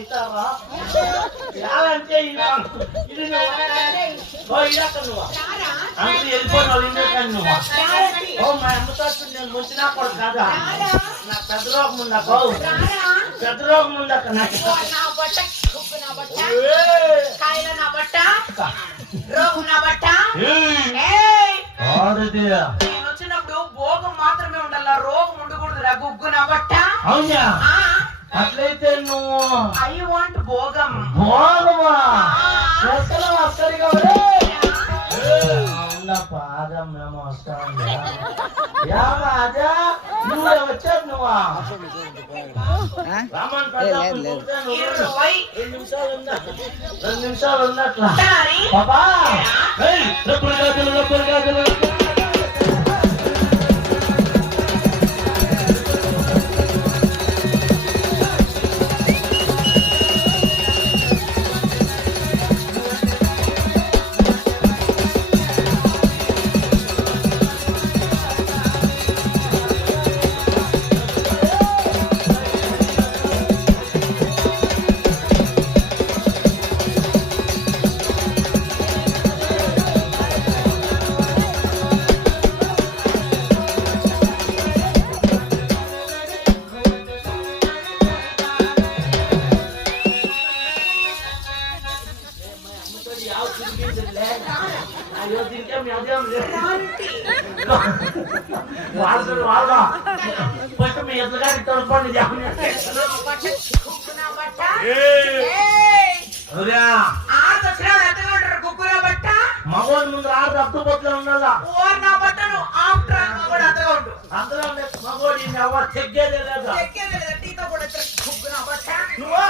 ఇస్తావా అంటే ఇది నువ్వు ఇదాక నువ్వు అంత వెళ్ళిపోయిన వాళ్ళు ఇండియన్ నువ్వు ఓ మా అమ్మతో నేను ముంచినా కూడా కాదా నాకు పెద్ద రోగం ఉందాక పెద్ద రోగం ఉందాక నాకు నేను వచ్చినప్పుడు భోగం మాత్రమే ఉండాల రోగం ఉండకూడదు గుగ్గు నా బట్ట అవునా అట్లయితే నువ్వు ఐ వాంట్ భోగం భోగమా వస్తారిగా పాదం మేము వస్తాం అదా నువ్వు వచ్చావు నువ్వా రామన్ 2 నిమిషాలు ఉన్నట్లా బాబా మీ ఎదురుగారి తోడుకోండి మగోడు ముందు ఆరు రక్తపోట్లు ఉండాలా అందులో మగోడి తెగ్గేదే లేదా నువ్వు